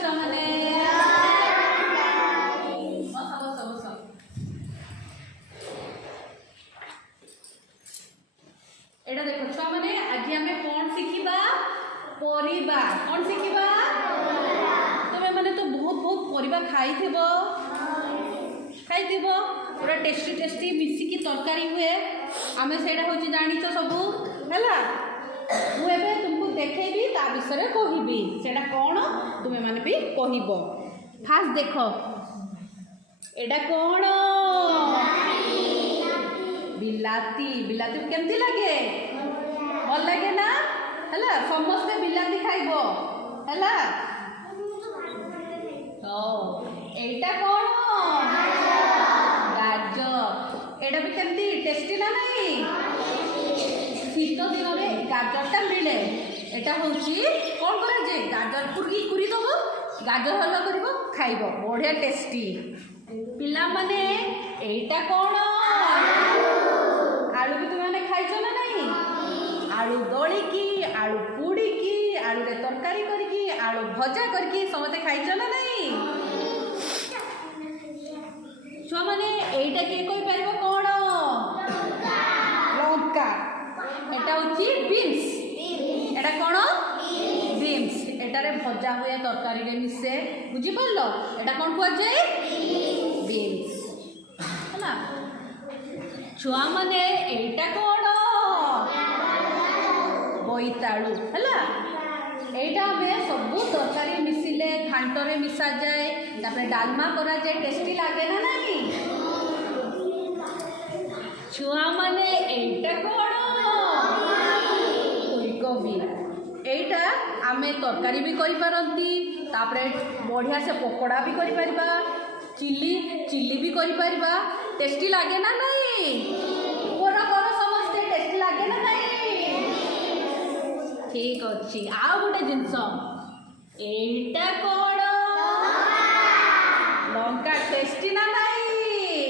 छुआ माने बस बस बस एटा देखो छुआ माने आज आमे कोन शिखिबा परिबा कोन शिखिबा तमे माने तो बहुत बहुत परिबा खाइथिबो पूरा टेस्टी टेस्टी मिसिकी तरकारी हुए आमे सेटा होची जानिछ सबू हैला मु एबे तुमको देखेबी ता विषय कहबी सेटा कोन तुमे माने भी कहबो फास्ट देखो एटा कोन बिलाती बिलाती केमती लागे भल लागे ना हैला समस्त बिलाती खाइबो हैला ओ एटा कोन एटा भी केमती टेस्टी ना नहीं शीत दिन में गाजरटा मिले एटा होची कौन करे जे गाजर कुरी कुरी दबो गाजर हलवा करबो खाइबो बढ़िया टेस्टी पिला माने एटा कौन आलू भी तुम माने खाइछो ना नहीं आलू दली की आलू पुड़ी की आलू रे तरकारी करकी आलू भजा करकी समते खाइछो ना नहीं छुआ माने एटा के कोई परबो कोन लंका एटा होची बीन्स एटा कोन बीन्स एटा रे भजा हुए तरकारी रे मिसे बुझी पड़लो एटा कोन कुआ जाय बीन्स हैना छुआ माने एटा कोन बोईताळू हैला एटा में सबू तरकारी मिसिले घांटरे मिसा जाए तापर डालमा करा जाए टेस्टी लागे ना नहीं छुआ माने एटा कोन फूलकोबी एटा आमे तरकारी भी करि पारंती तापर बढ़िया से पकोड़ा भी करि परिबा चिल्ली चिल्ली भी करि परिबा टेस्टी लागे ना नहीं कोरा कोरा समझते टेस्टी लागे ना नहीं ठीक अच्छी आ गोटे जिनस एटा कोन लंका टेस्टी ना नहीं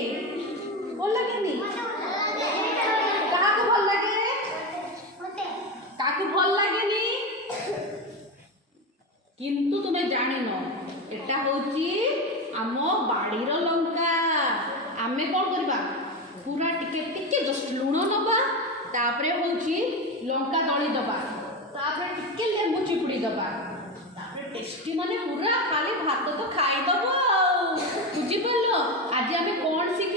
भल लगे काकू भल लगे काकू भल लगे किंतु तुम्हें जानी न एटा होची आम बाड़ीर लंका आमे कौन करबा पूरा टिके टिके जस्ट लुण नबा तापरे होची लंका दली दबा तापरे टिके लेंबू चिपुड़ी दबा तापरे टेस्टी माने पूरा खाली भात तो खाई दबो बुझी पड़लो आज आमे कौन सी